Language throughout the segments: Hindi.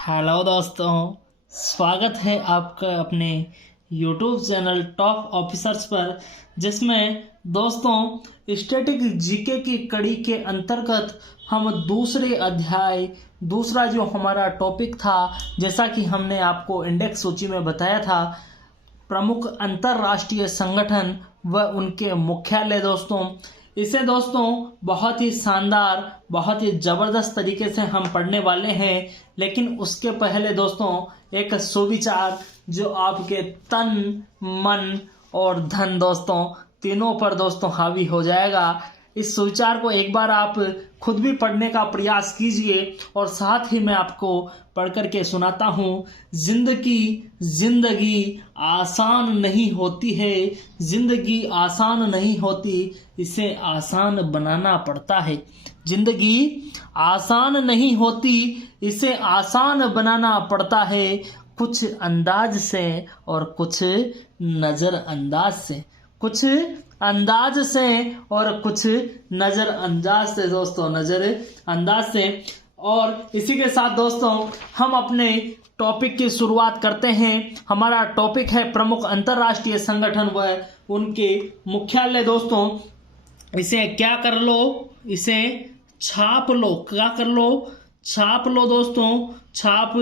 हेलो दोस्तों, स्वागत है आपका अपने YouTube चैनल टॉप ऑफिसर्स पर, जिसमें दोस्तों स्टैटिक जीके की कड़ी के अंतर्गत हम दूसरे अध्याय दूसरा जो हमारा टॉपिक था, जैसा कि हमने आपको इंडेक्स सूची में बताया था, प्रमुख अंतर्राष्ट्रीय संगठन व उनके मुख्यालय। दोस्तों इसे दोस्तों बहुत ही शानदार, बहुत ही ज़बरदस्त तरीके से हम पढ़ने वाले हैं। लेकिन उसके पहले दोस्तों एक सुविचार जो आपके तन, मन और धन दोस्तों तीनों पर दोस्तों हावी हो जाएगा। इस सुविचार को एक बार आप खुद भी पढ़ने का प्रयास कीजिए और साथ ही मैं आपको पढ़ करके सुनाता हूँ। जिंदगी आसान नहीं होती है, जिंदगी आसान नहीं होती, इसे आसान बनाना पड़ता है। जिंदगी आसान नहीं होती, इसे आसान बनाना पड़ता है, कुछ अंदाज से और कुछ नज़रअंदाज से, कुछ अंदाज से और कुछ नज़रअंदाज से दोस्तों, नज़रअंदाज से। और इसी के साथ दोस्तों हम अपने टॉपिक की शुरुआत करते हैं। हमारा टॉपिक है प्रमुख अंतर्राष्ट्रीय संगठन व उनके मुख्यालय। दोस्तों इसे क्या कर लो, इसे छाप लो। क्या कर लो? छाप लो दोस्तों, छाप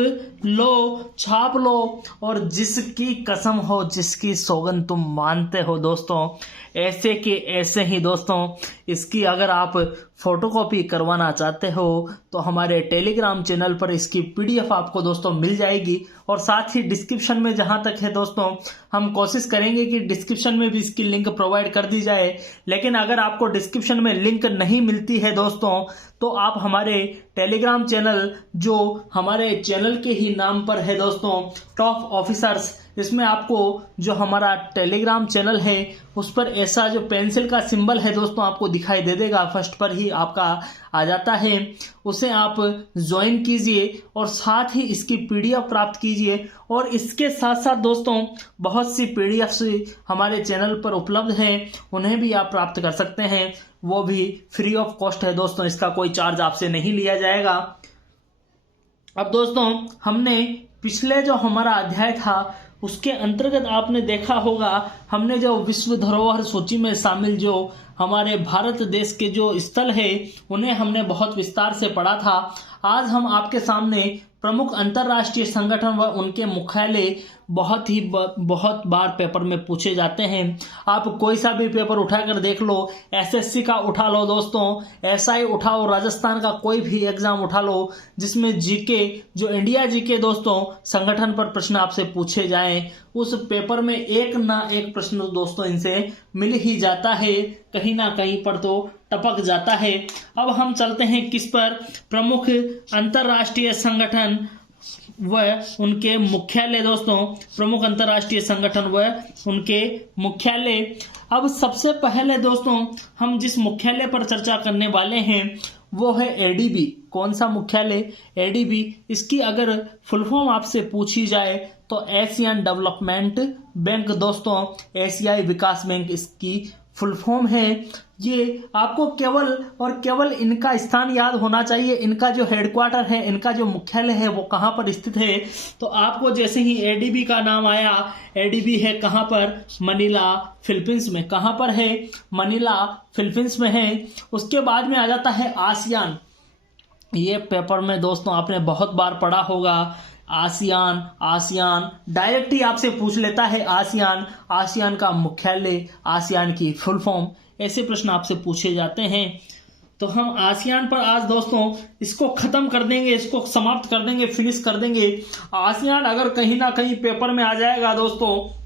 लो। और जिसकी कसम हो, जिसकी सौगंध तुम मानते हो दोस्तों, ऐसे के ऐसे ही दोस्तों इसकी अगर आप फोटोकॉपी करवाना चाहते हो तो हमारे टेलीग्राम चैनल पर इसकी पीडीएफ आपको दोस्तों मिल जाएगी। और साथ ही डिस्क्रिप्शन में जहां तक है दोस्तों, हम कोशिश करेंगे कि डिस्क्रिप्शन में भी इसकी लिंक प्रोवाइड कर दी जाए। लेकिन अगर आपको डिस्क्रिप्शन में लिंक नहीं मिलती है दोस्तों, तो आप हमारे टेलीग्राम चैनल जो हमारे चैनल के ही नाम पर है दोस्तों, टॉप ऑफिसर्स, इसमें आपको जो हमारा टेलीग्राम चैनल है उस पर ऐसा जो पेंसिल का सिंबल है दोस्तों आपको दिखाई दे देगा, फर्स्ट पर ही आपका आ जाता है, उसे आप ज्वाइन कीजिए और साथ ही इसकी पीडीएफ प्राप्त कीजिए। और इसके साथ साथ दोस्तों बहुत सी पीडीएफ्स हमारे चैनल पर उपलब्ध हैं, उन्हें भी आप प्राप्त कर सकते हैं, वो भी फ्री ऑफ कॉस्ट है दोस्तों, इसका कोई चार्ज आपसे नहीं लिया जाएगा। अब दोस्तों हमने पिछले जो हमारा अध्याय था उसके अंतर्गत आपने देखा होगा, हमने जो विश्व धरोहर सूची में शामिल जो हमारे भारत देश के जो स्थल है उन्हें हमने बहुत विस्तार से पढ़ा था। आज हम आपके सामने प्रमुख अंतर्राष्ट्रीय संगठन व उनके मुख्यालय बहुत बार पेपर में पूछे जाते हैं। आप कोई सा भी पेपर उठाकर देख लो, एसएससी का उठा लो दोस्तों, एसआई उठाओ, राजस्थान का कोई भी एग्जाम उठा लो, जिसमें जीके जो इंडिया जीके दोस्तों संगठन पर प्रश्न आपसे पूछे जाएं, उस पेपर में एक ना एक प्रश्न दोस्तों इनसे मिल ही जाता है, कहीं ना कहीं पर तो टपक जाता है। अब हम चलते हैं किस पर? प्रमुख अंतर्राष्ट्रीय संगठन व उनके मुख्यालय दोस्तों, प्रमुख अंतर्राष्ट्रीय संगठन व उनके मुख्यालय। अब सबसे पहले दोस्तों हम जिस मुख्यालय पर चर्चा करने वाले हैं वो है एडीबी। कौन सा मुख्यालय? एडीबी। इसकी अगर फुल फॉर्म आपसे पूछी जाए तो एशियन डेवलपमेंट बैंक दोस्तों, एशियाई विकास बैंक इसकी फुल फॉर्म है। ये आपको केवल इनका स्थान याद होना चाहिए, इनका जो हेडक्वार्टर है, इनका जो मुख्यालय है वो कहाँ पर स्थित है। तो आपको जैसे ही एडीबी का नाम आया, एडीबी है कहाँ पर? मनीला, फिलीपींस में। कहाँ पर है? मनीला, फिलीपींस में है। उसके बाद में आ जाता है आसियान। ये पेपर में दोस्तों आपने बहुत बार पढ़ा होगा, आसियान डायरेक्ट ही आपसे पूछ लेता है। आसियान का मुख्यालय, आसियान की फुल फॉर्म, ऐसे प्रश्न आपसे पूछे जाते हैं। तो हम आसियान पर आज दोस्तों इसको खत्म कर देंगे, इसको समाप्त कर देंगे, फिनिश कर देंगे। आसियान अगर कहीं ना कहीं पेपर में आ जाएगा दोस्तों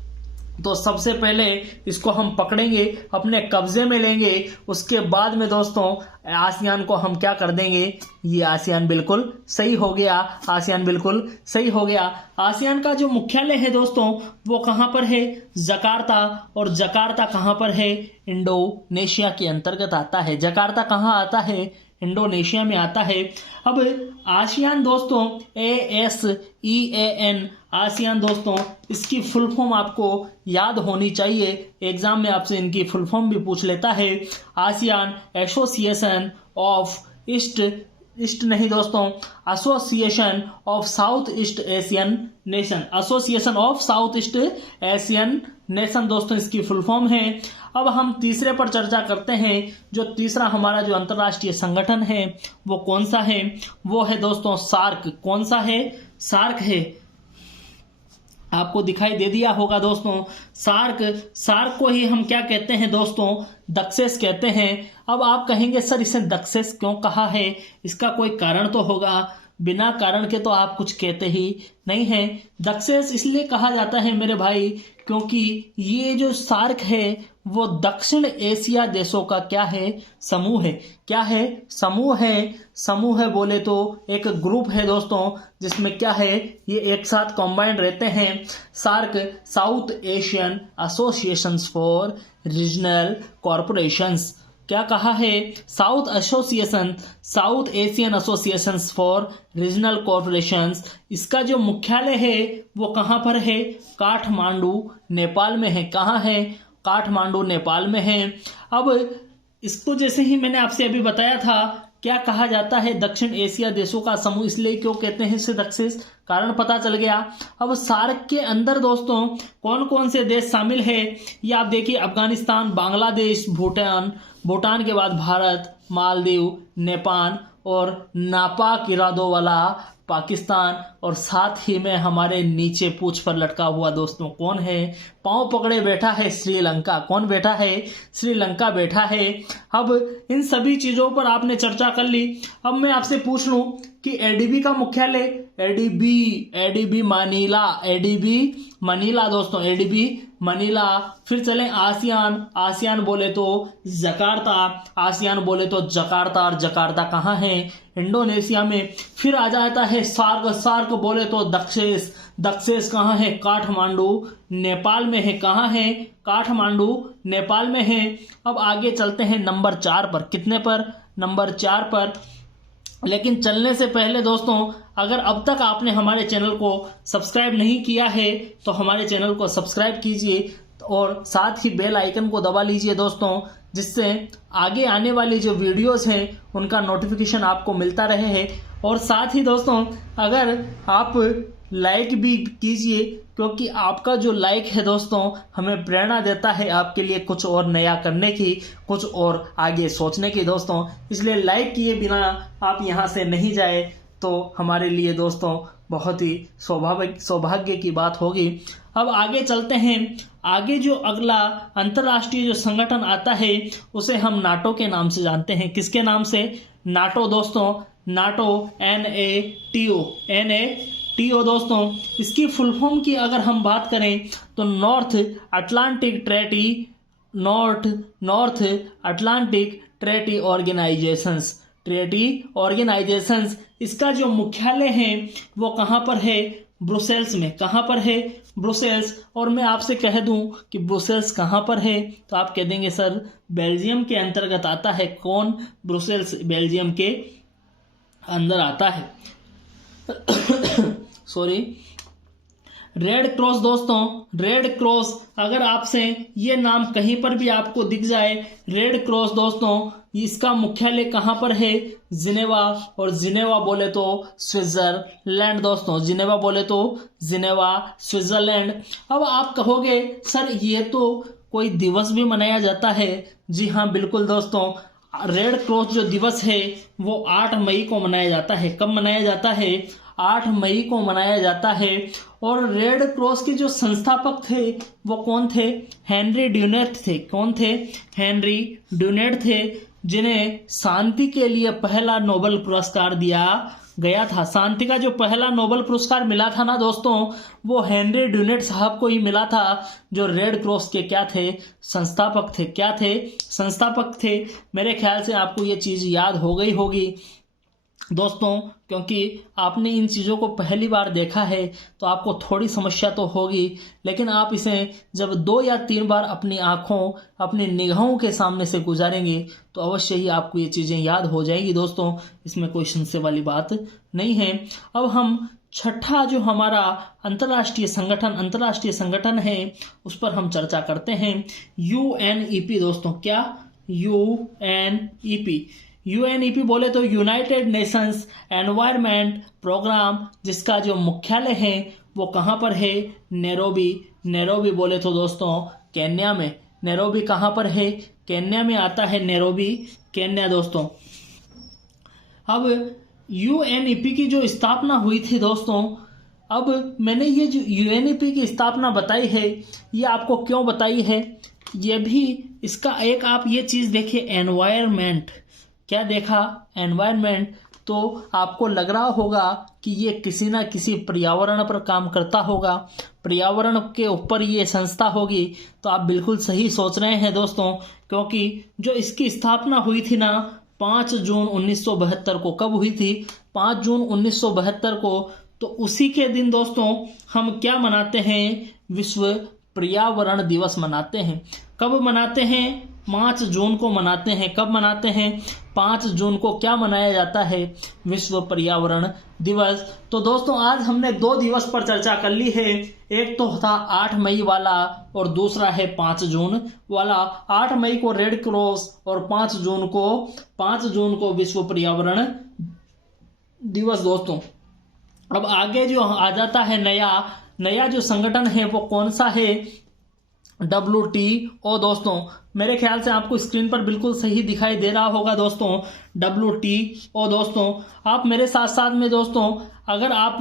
तो सबसे पहले इसको हम पकड़ेंगे, अपने कब्जे में लेंगे। उसके बाद में दोस्तों आसियान को हम क्या कर देंगे? ये आसियान बिल्कुल सही हो गया, आसियान बिल्कुल सही हो गया। आसियान का जो मुख्यालय है दोस्तों वो कहाँ पर है? जकार्ता। और जकार्ता कहाँ पर है? इंडोनेशिया के अंतर्गत आता है। जकार्ता कहाँ आता है? इंडोनेशिया में आता है। अब आसियान दोस्तों, ASEAN, आसियान दोस्तों इसकी फुल फॉर्म आपको याद होनी चाहिए, एग्जाम में आपसे इनकी फुल फॉर्म भी पूछ लेता है। ASEAN association of east east नहीं दोस्तों, association of south east Asian nation, association of south east Asian nation दोस्तों इसकी फुल फॉर्म है। अब हम तीसरे पर चर्चा करते हैं। जो तीसरा हमारा जो अंतर्राष्ट्रीय संगठन है वो कौन सा है, वो है दोस्तों सार्क। कौन सा है? सार्क है, आपको दिखाई दे दिया होगा दोस्तों। सार्क को ही हम क्या कहते हैं दोस्तों? दक्सेस कहते हैं। अब आप कहेंगे सर इसे दक्सेस क्यों कहा है, इसका कोई कारण तो होगा, बिना कारण के तो आप कुछ कहते ही नहीं हैं। दक्सेस इसलिए कहा जाता है मेरे भाई क्योंकि ये जो सार्क है वो दक्षिण एशिया देशों का क्या है? समूह है। क्या है? समूह है। समूह है बोले तो एक ग्रुप है दोस्तों जिसमें क्या है, ये एक साथ कॉम्बाइंड रहते हैं। SAARC South Asian associations for regional corporations. क्या कहा है? South Asian associations for regional corporations. इसका जो मुख्यालय है वो कहाँ पर है? काठमांडू नेपाल में है। कहाँ है? काठमांडू नेपाल में है। अब इसको जैसे ही मैंने आपसे अभी बताया था, क्या कहा जाता है? दक्षिण एशिया देशों का समूह। इसलिए क्यों कहते हैं इसे दक्सेस, कारण पता चल गया। अब सार्क के अंदर दोस्तों कौन कौन से देश शामिल है ये आप देखिए, अफगानिस्तान, बांग्लादेश, भूटान के बाद भारत, मालदीव, नेपाल और नापाक इरादों वाला पाकिस्तान, और साथ ही में हमारे नीचे पूंछ पर लटका हुआ दोस्तों कौन है? पांव पकड़े बैठा है श्रीलंका। कौन बैठा है? श्रीलंका बैठा है। अब इन सभी चीजों पर आपने चर्चा कर ली। अब मैं आपसे पूछ लूं कि एडीबी का मुख्यालय, एडीबी मनीला दोस्तों, एडीबी मनीला। फिर चलें आसियान बोले तो जकार्ता, और जकार्ता कहाँ है? इंडोनेशिया में। फिर आ जाता है सार्क बोले तो दक्सेस कहाँ है? काठमांडू नेपाल में है। कहाँ है? काठमांडू नेपाल में है। अब आगे चलते हैं नंबर 4 पर। कितने पर? नंबर 4 पर। लेकिन चलने से पहले दोस्तों, अगर अब तक आपने हमारे चैनल को सब्सक्राइब नहीं किया है तो हमारे चैनल को सब्सक्राइब कीजिए और साथ ही बेल आइकन को दबा लीजिए दोस्तों, जिससे आगे आने वाली जो वीडियोस हैं उनका नोटिफिकेशन आपको मिलता रहे। और साथ ही दोस्तों अगर आप लाइक भी कीजिए, क्योंकि आपका जो लाइक है दोस्तों हमें प्रेरणा देता है आपके लिए कुछ और नया करने की, कुछ और आगे सोचने की दोस्तों। इसलिए लाइक किए बिना आप यहाँ से नहीं जाए तो हमारे लिए दोस्तों बहुत ही सौभाग्य की बात होगी। अब आगे चलते हैं। आगे जो अगला अंतर्राष्ट्रीय जो संगठन आता है उसे हम नाटो के नाम से जानते हैं। किसके नाम से? नाटो दोस्तों, नाटो, NATO दोस्तों। इसकी फुल फॉर्म की अगर हम बात करें तो नॉर्थ अटलांटिक ट्रेटी ऑर्गेनाइजेशंस। इसका जो मुख्यालय है वो कहाँ पर है? ब्रुसेल्स में। कहाँ पर है? ब्रुसेल्स। और मैं आपसे कह दूं कि ब्रुसेल्स कहाँ पर है तो आप कह देंगे सर बेल्जियम के अंतर्गत आता है। कौन? ब्रुसेल्स बेल्जियम के अंदर आता है। सॉरी। रेड क्रॉस दोस्तों, रेड क्रॉस अगर आपसे ये नाम कहीं पर भी आपको दिख जाए, रेड क्रॉस दोस्तों, इसका मुख्यालय कहाँ पर है? जिनेवा। और जिनेवा बोले तो स्विट्जरलैंड दोस्तों, जिनेवा बोले तो स्विट्जरलैंड। अब आप कहोगे सर ये तो कोई दिवस भी मनाया जाता है। जी हाँ बिल्कुल दोस्तों, रेड क्रॉस जो दिवस है वो 8 मई को मनाया जाता है। कब मनाया जाता है? 8 मई को मनाया जाता है। और रेड क्रॉस के जो संस्थापक थे वो कौन थे? हेनरी ड्यूनेट थे। कौन थे? हेनरी ड्यूनेट थे, जिन्हें शांति के लिए पहला नोबेल पुरस्कार दिया गया था। शांति का जो पहला नोबेल पुरस्कार मिला था ना दोस्तों, वो हेनरी ड्यूनेट साहब को ही मिला था, जो रेड क्रॉस के क्या थे? संस्थापक थे। क्या थे? संस्थापक थे। मेरे ख्याल से आपको ये चीज याद हो गई होगी दोस्तों, क्योंकि आपने इन चीज़ों को पहली बार देखा है तो आपको थोड़ी समस्या तो होगी, लेकिन आप इसे जब 2 या 3 बार अपनी आंखों, अपनी निगाहों के सामने से गुजारेंगे तो अवश्य ही आपको ये चीज़ें याद हो जाएगी दोस्तों। इसमें कोई संशय वाली बात नहीं है। अब हम छठा जो हमारा अंतर्राष्ट्रीय संगठन है उस पर हम चर्चा करते हैं। UNEP दोस्तों। क्या? UNEP। यूएनईपी बोले तो यूनाइटेड नेशंस एनवायरनमेंट प्रोग्राम, जिसका जो मुख्यालय है वो कहाँ पर है? नैरोबी। नैरोबी बोले तो दोस्तों केन्या में। नैरोबी कहाँ पर है? केन्या में आता है नैरोबी, केन्या दोस्तों। अब यूएनईपी की जो स्थापना हुई थी दोस्तों, अब मैंने ये जो यूएनईपी की स्थापना बताई है, ये आपको क्यों बताई है, ये भी इसका एक आप ये चीज़ देखिए, एनवायरनमेंट। क्या देखा? एनवायरनमेंट। तो आपको लग रहा होगा कि ये किसी ना किसी पर्यावरण पर काम करता होगा, पर्यावरण के ऊपर ये संस्था होगी। तो आप बिल्कुल सही सोच रहे हैं दोस्तों, क्योंकि जो इसकी स्थापना हुई थी ना 5 जून 1972 को, कब हुई थी? 5 जून 1972 को। तो उसी के दिन दोस्तों हम क्या मनाते हैं? विश्व पर्यावरण दिवस मनाते हैं। कब मनाते हैं? 5 जून को मनाते हैं। कब मनाते हैं? 5 जून को क्या मनाया जाता है? विश्व पर्यावरण दिवस। तो दोस्तों आज हमने 2 दिवस पर चर्चा कर ली है। एक तो था 8 मई वाला और दूसरा है 5 जून वाला। 8 मई को रेड क्रॉस और 5 जून को विश्व पर्यावरण दिवस दोस्तों। अब आगे जो आ जाता है नया जो संगठन है वो कौन सा है? WTO दोस्तों। मेरे ख्याल से आपको स्क्रीन पर बिल्कुल सही दिखाई दे रहा होगा दोस्तों, WTO दोस्तों। आप मेरे साथ साथ में दोस्तों, अगर आप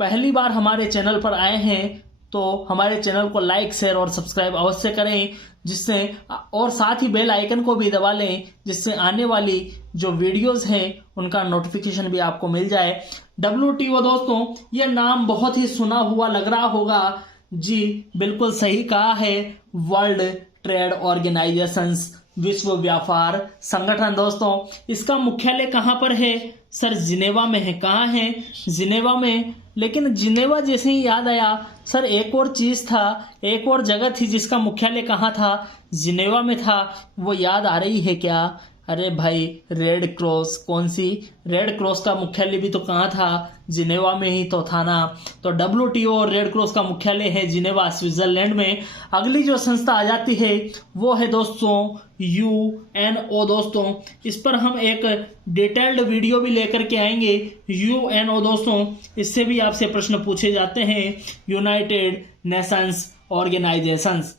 पहली बार हमारे चैनल पर आए हैं तो हमारे चैनल को लाइक, शेयर और सब्सक्राइब अवश्य करें, जिससे और साथ ही बेल आइकन को भी दबा लें, जिससे आने वाली जो वीडियोस हैं उनका नोटिफिकेशन भी आपको मिल जाए। WTO दोस्तों, ये नाम बहुत ही सुना हुआ लग रहा होगा। जी बिल्कुल सही कहा है, वर्ल्ड ट्रेड ऑर्गेनाइजेशंस, विश्व व्यापार संगठन दोस्तों। इसका मुख्यालय कहाँ पर है? सर जिनेवा में है। कहाँ है? जिनेवा में। लेकिन जिनेवा जैसे ही याद आया सर एक और चीज था, एक और जगह थी जिसका मुख्यालय कहाँ था? जिनेवा में था। वो याद आ रही है क्या? अरे भाई रेड क्रॉस। कौन सी? रेड क्रॉस का मुख्यालय भी तो कहाँ था? जिनेवा में ही तो था ना। तो WTO और रेड क्रॉस का मुख्यालय है जिनेवा, स्विट्जरलैंड में। अगली जो संस्था आ जाती है वो है दोस्तों UNO दोस्तों। इस पर हम एक डिटेल्ड वीडियो भी लेकर के आएंगे। UNO दोस्तों, इससे भी आपसे प्रश्न पूछे जाते हैं। United Nations organisations,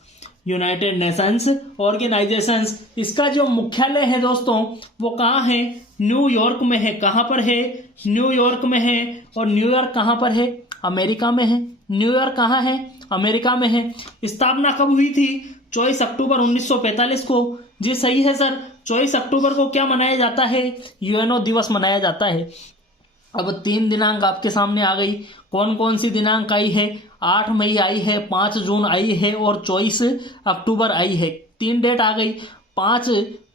United Nations organisations. इसका जो मुख्यालय है दोस्तों वो कहाँ है? न्यूयॉर्क में है। कहाँ पर है? न्यूयॉर्क में है। और न्यूयॉर्क कहाँ पर है? अमेरिका में है। न्यूयॉर्क कहाँ है? अमेरिका में है। स्थापना कब हुई थी? 24 अक्टूबर 1945 को। जी सही है सर। 24 अक्टूबर को क्या मनाया जाता है? UNO दिवस मनाया जाता है। अब 3 दिनांक आपके सामने आ गई। कौन कौन सी दिनांक आई है? 8 मई आई है, 5 जून आई है और 24 अक्टूबर आई है। 3 डेट आ गई।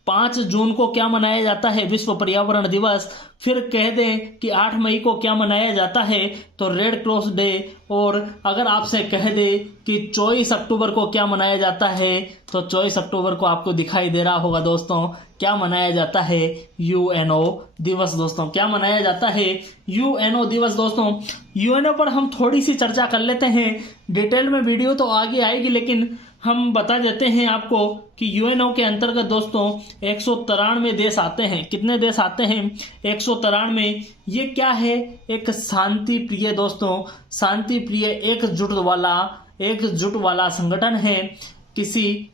5 जून को क्या मनाया जाता है? विश्व पर्यावरण दिवस। फिर कह दें कि 8 मई को क्या मनाया जाता है? तो रेड क्रॉस डे। और अगर आपसे कह दे कि 24 अक्टूबर को क्या मनाया जाता है, तो 24 अक्टूबर को आपको दिखाई दे रहा होगा दोस्तों क्या मनाया जाता है? UNO दिवस दोस्तों। क्या मनाया जाता है? UNO दिवस दोस्तों। UNO पर हम थोड़ी सी चर्चा कर लेते हैं। डिटेल में वीडियो तो आगे आएगी, लेकिन हम बता देते हैं आपको कि UNO के अंतर्गत दोस्तों 193 देश आते हैं। कितने देश आते हैं? 193। ये क्या है? एक शांति प्रिय दोस्तों, शांति प्रिय एकजुट वाला संगठन है। किसी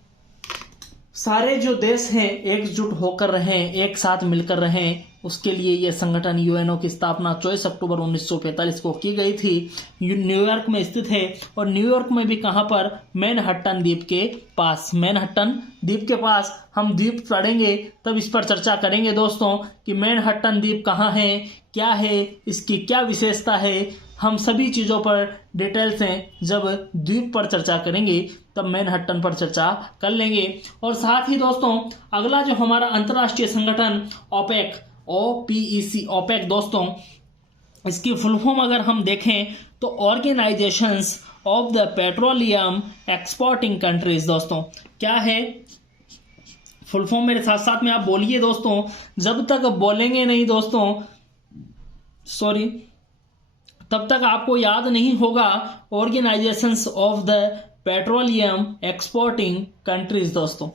सारे जो देश हैं एकजुट होकर रहें, एक साथ मिलकर रहें, उसके लिए यह संगठन UNO की स्थापना 24 अक्टूबर 1945 को की गई थी। न्यूयॉर्क में स्थित है। और न्यूयॉर्क में भी कहाँ पर? मैनहट्टन द्वीप के पास। मैनहट्टन द्वीप के पास। हम द्वीप पढ़ेंगे तब इस पर चर्चा करेंगे दोस्तों कि मैनहट्टन द्वीप कहाँ है, क्या है, इसकी क्या विशेषता है। हम सभी चीज़ों पर डिटेल से जब द्वीप पर चर्चा करेंगे तब मैनहट्टन पर चर्चा कर लेंगे। और साथ ही दोस्तों अगला जो हमारा अंतर्राष्ट्रीय संगठन OPEC दोस्तों, इसकी फुल फॉर्म अगर हम देखें तो organisations of the petroleum exporting countries दोस्तों। क्या है फुल फॉर्म? मेरे साथ साथ में आप बोलिए दोस्तों, जब तक बोलेंगे नहीं दोस्तों, सॉरी, तब तक आपको याद नहीं होगा। Organisations of the petroleum exporting countries दोस्तों।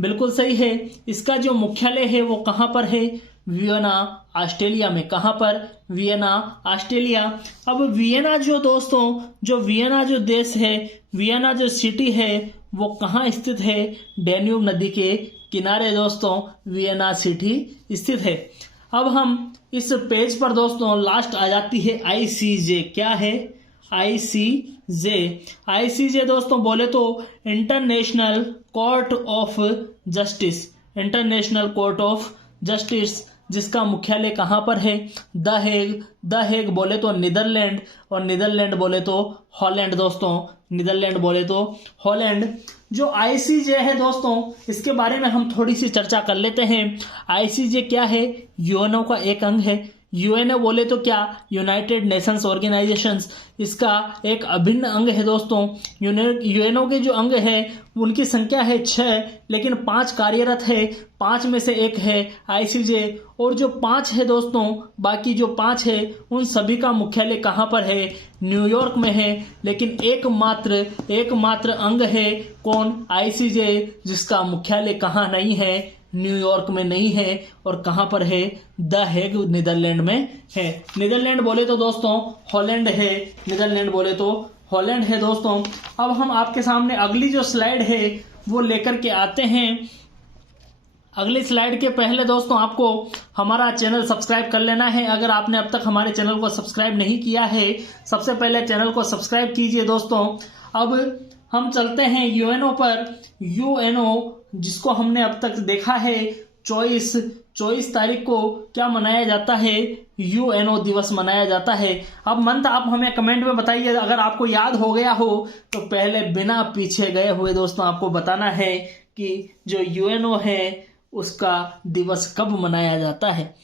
बिल्कुल सही है। इसका जो मुख्यालय है वो कहाँ पर है? वियना, ऑस्ट्रेलिया में। कहाँ पर? Vienna, Australia. अब वियना जो दोस्तों, जो वियना जो देश है, वियना जो सिटी है वो कहाँ स्थित है? डैन्यूब नदी के किनारे दोस्तों वियना सिटी स्थित है। अब हम इस पेज पर दोस्तों लास्ट आ जाती है ICJ। क्या है? ICJ। ICJ दोस्तों बोले तो international court of justice, international court of justice, जिसका मुख्यालय कहाँ पर है? The Hague. द हेग बोले तो नीदरलैंड, और नीदरलैंड बोले तो हॉलैंड दोस्तों, नीदरलैंड बोले तो हॉलैंड। जो ICJ है दोस्तों, इसके बारे में हम थोड़ी सी चर्चा कर लेते हैं। ICJ क्या है? यूएनओ का एक अंग है। यूएनओ बोले तो क्या? यूनाइटेड नेशंस ऑर्गेनाइजेशंस, इसका एक अभिन्न अंग है दोस्तों। यूएनओ के जो अंग है उनकी संख्या है 6, लेकिन 5 कार्यरत है। 5 में से एक है ICJ, और जो 5 है दोस्तों, बाकी जो 5 है उन सभी का मुख्यालय कहाँ पर है? न्यूयॉर्क में है। लेकिन एकमात्र अंग है कौन? ICJ, जिसका मुख्यालय कहाँ नहीं है? न्यूयॉर्क में नहीं है। और कहाँ पर है? द हेग, नीदरलैंड में है। नीदरलैंड बोले तो दोस्तों हॉलैंड है, नीदरलैंड बोले तो हॉलैंड है दोस्तों। अब हम आपके सामने अगली जो स्लाइड है वो लेकर के आते हैं। अगली स्लाइड के पहले दोस्तों आपको हमारा चैनल सब्सक्राइब कर लेना है। अगर आपने अब तक हमारे चैनल को सब्सक्राइब नहीं किया है, सबसे पहले चैनल को सब्सक्राइब कीजिए दोस्तों। अब हम चलते हैं यूएनओ पर। यूएनओ, जिसको हमने अब तक देखा है 24 तारीख को क्या मनाया जाता है? यूएनओ दिवस मनाया जाता है। अब मंथ आप हमें कमेंट में बताइए, अगर आपको याद हो गया हो तो पहले बिना पीछे गए हुए दोस्तों आपको बताना है कि जो यूएनओ है उसका दिवस कब मनाया जाता है।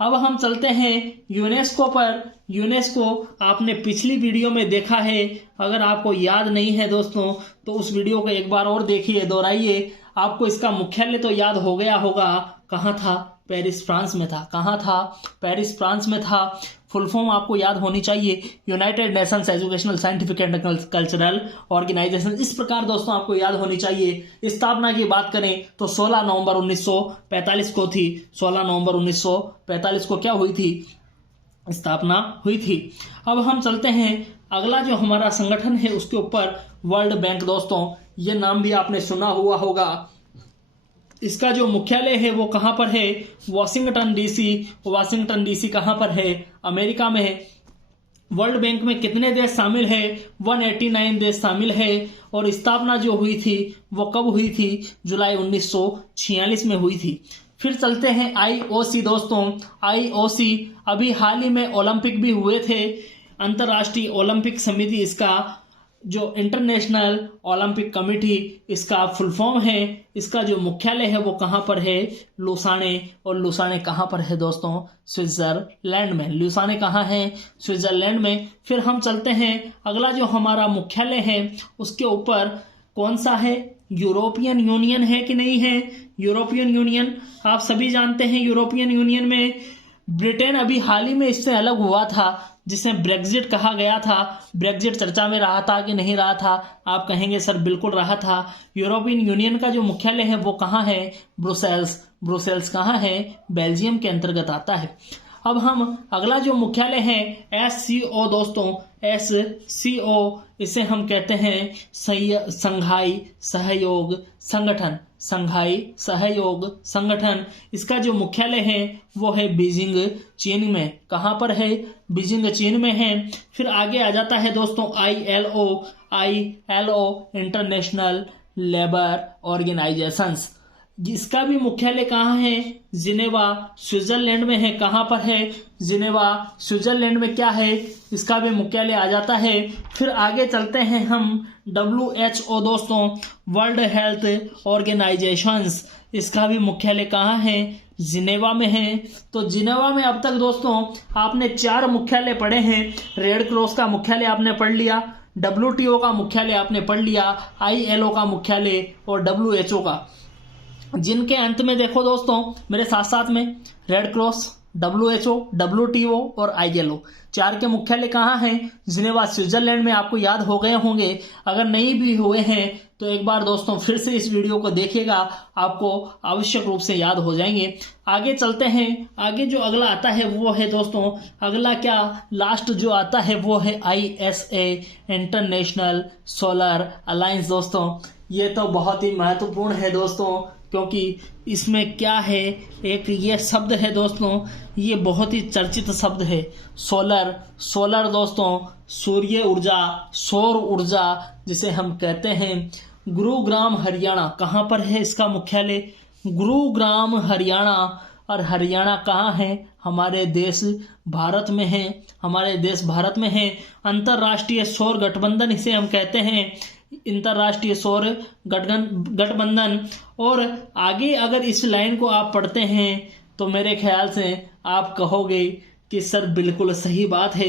अब हम चलते हैं यूनेस्को पर। यूनेस्को आपने पिछली वीडियो में देखा है, अगर आपको याद नहीं है दोस्तों तो उस वीडियो को एक बार और देखिए, दोहराइए। आपको इसका मुख्यालय तो याद हो गया होगा, कहाँ था? पेरिस, फ्रांस में था। कहाँ था? पेरिस, फ्रांस में था। फुल फॉर्म आपको याद होनी चाहिए, United Nations Educational Scientific and Cultural Organization. इस प्रकार दोस्तों आपको याद होनी चाहिए। स्थापना की बात करें तो 16 नवंबर 1945 को थी। 16 नवंबर 1945 को क्या हुई थी? स्थापना हुई थी। अब हम चलते हैं अगला जो हमारा संगठन है उसके ऊपर, वर्ल्ड बैंक दोस्तों। ये नाम भी आपने सुना हुआ होगा। इसका जो मुख्यालय है वो कहाँ पर है? Washington DC. वॉशिंगटन डीसी कहाँ पर है? अमेरिका में है। वर्ल्ड बैंक में कितने देश शामिल है? 189 देश शामिल है। और स्थापना जो हुई थी वो कब हुई थी? जुलाई 1946 में हुई थी। फिर चलते हैं IOC दोस्तों। IOC अभी हाल ही में ओलंपिक भी हुए थे। अंतर्राष्ट्रीय ओलंपिक समिति, इसका जो इंटरनेशनल ओलंपिक कमेटी इसका फुल फॉर्म है। इसका जो मुख्यालय है वो कहाँ पर है? लुसाने। और लुसाने कहाँ पर है दोस्तों? स्विट्जरलैंड में। लुसाने कहाँ है? स्विट्जरलैंड में। फिर हम चलते हैं अगला जो हमारा मुख्यालय है उसके ऊपर कौन सा है? यूरोपियन यूनियन है कि नहीं है? यूरोपियन यूनियन आप सभी जानते हैं। यूरोपियन यूनियन में ब्रिटेन अभी हाल ही में इससे अलग हुआ था, जिसे ब्रेग्जिट कहा गया था। ब्रेग्जिट चर्चा में रहा था कि नहीं रहा था? आप कहेंगे सर बिल्कुल रहा था। यूरोपियन यूनियन का जो मुख्यालय है वो कहाँ है? ब्रुसेल्स। ब्रुसेल्स कहाँ है? बेल्जियम के अंतर्गत आता है। अब हम अगला जो मुख्यालय है SCO दोस्तों। SCO इसे हम कहते हैं संघाई सहयोग संगठन। संघाई सहयोग संगठन। इसका जो मुख्यालय है वो है बीजिंग, चीन में। कहाँ पर है? बीजिंग, चीन में है। फिर आगे आ जाता है दोस्तों ILO इंटरनेशनल लेबर ऑर्गेनाइजेशंस। इसका भी मुख्यालय कहाँ है? जिनेवा, स्विट्जरलैंड में है। कहाँ पर है? जिनेवा, स्विट्जरलैंड में क्या है? इसका भी मुख्यालय आ जाता है। फिर आगे चलते हैं हम WHO दोस्तों, वर्ल्ड हेल्थ ऑर्गेनाइजेशंस। इसका भी मुख्यालय कहाँ है? जिनेवा में है। तो जिनेवा में अब तक दोस्तों आपने 4 मुख्यालय पढ़े हैं। रेड क्रॉस का मुख्यालय आपने पढ़ लिया, WTO का मुख्यालय आपने पढ़ लिया, ILO का मुख्यालय और WHO का। जिनके अंत में देखो दोस्तों मेरे साथ साथ में रेड क्रॉस, WHO, WTO और ILO। 4 के मुख्यालय कहाँ हैं? जिनेवा स्विट्जरलैंड में। आपको याद हो गए होंगे, अगर नहीं भी हुए हैं तो एक बार दोस्तों फिर से इस वीडियो को देखिएगा, आपको आवश्यक रूप से याद हो जाएंगे। आगे चलते हैं। आगे जो अगला आता है वो है दोस्तों, अगला क्या लास्ट जो आता है वो है ISA, इंटरनेशनल सोलर अलायंस। दोस्तों ये तो बहुत ही महत्वपूर्ण है दोस्तों, क्योंकि इसमें क्या है, एक ये शब्द है दोस्तों, ये बहुत ही चर्चित शब्द है, सोलर। सोलर दोस्तों सूर्य ऊर्जा, सौर ऊर्जा जिसे हम कहते हैं। गुरुग्राम हरियाणा, कहाँ पर है इसका मुख्यालय? गुरुग्राम हरियाणा। और हरियाणा कहाँ है? हमारे देश भारत में है, हमारे देश भारत में है। अंतर्राष्ट्रीय सौर गठबंधन इसे हम कहते हैं, अंतर्राष्ट्रीय सौर गठबंधन। और आगे अगर इस लाइन को आप पढ़ते हैं तो मेरे ख्याल से आप कहोगे कि सर बिल्कुल सही बात है।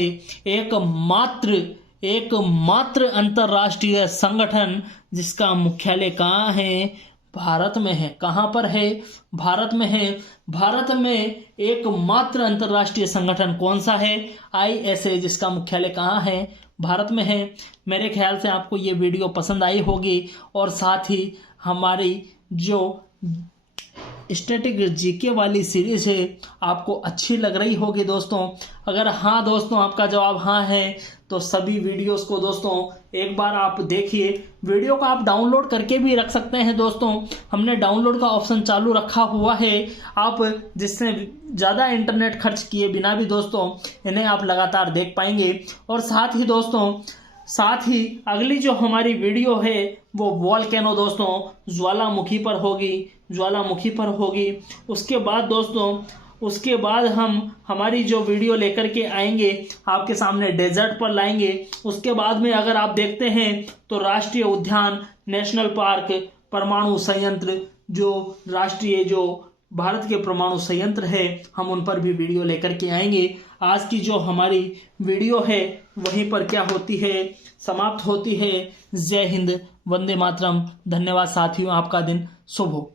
एकमात्र अंतर्राष्ट्रीय संगठन जिसका मुख्यालय कहाँ है? भारत में है। कहाँ पर है? भारत में है। भारत में एकमात्र अंतर्राष्ट्रीय संगठन कौन सा है? ISA, जिसका मुख्यालय कहाँ है? भारत में है। मेरे ख्याल से आपको ये वीडियो पसंद आई होगी, और साथ ही हमारी जो स्टैटिक जीके वाली सीरीज है आपको अच्छी लग रही होगी दोस्तों। अगर हाँ दोस्तों आपका जवाब हाँ है तो सभी वीडियोस को दोस्तों एक बार आप देखिए। वीडियो को आप डाउनलोड करके भी रख सकते हैं दोस्तों, हमने डाउनलोड का ऑप्शन चालू रखा हुआ है, आप जिससे ज़्यादा इंटरनेट खर्च किए बिना भी दोस्तों इन्हें आप लगातार देख पाएंगे। और साथ ही अगली जो हमारी वीडियो है वो वॉल्केनो दोस्तों ज्वालामुखी पर होगी। उसके बाद हम हमारी जो वीडियो लेकर के आएंगे आपके सामने डेजर्ट पर लाएंगे। उसके बाद में अगर आप देखते हैं तो राष्ट्रीय उद्यान, नेशनल पार्क, परमाणु संयंत्र, जो राष्ट्रीय जो भारत के परमाणु संयंत्र है, हम उन पर भी वीडियो लेकर के आएंगे। आज की जो हमारी वीडियो है वहीं पर क्या होती है, समाप्त होती है। जय हिंद, वंदे मातरम। धन्यवाद साथियों, आपका दिन शुभ हो।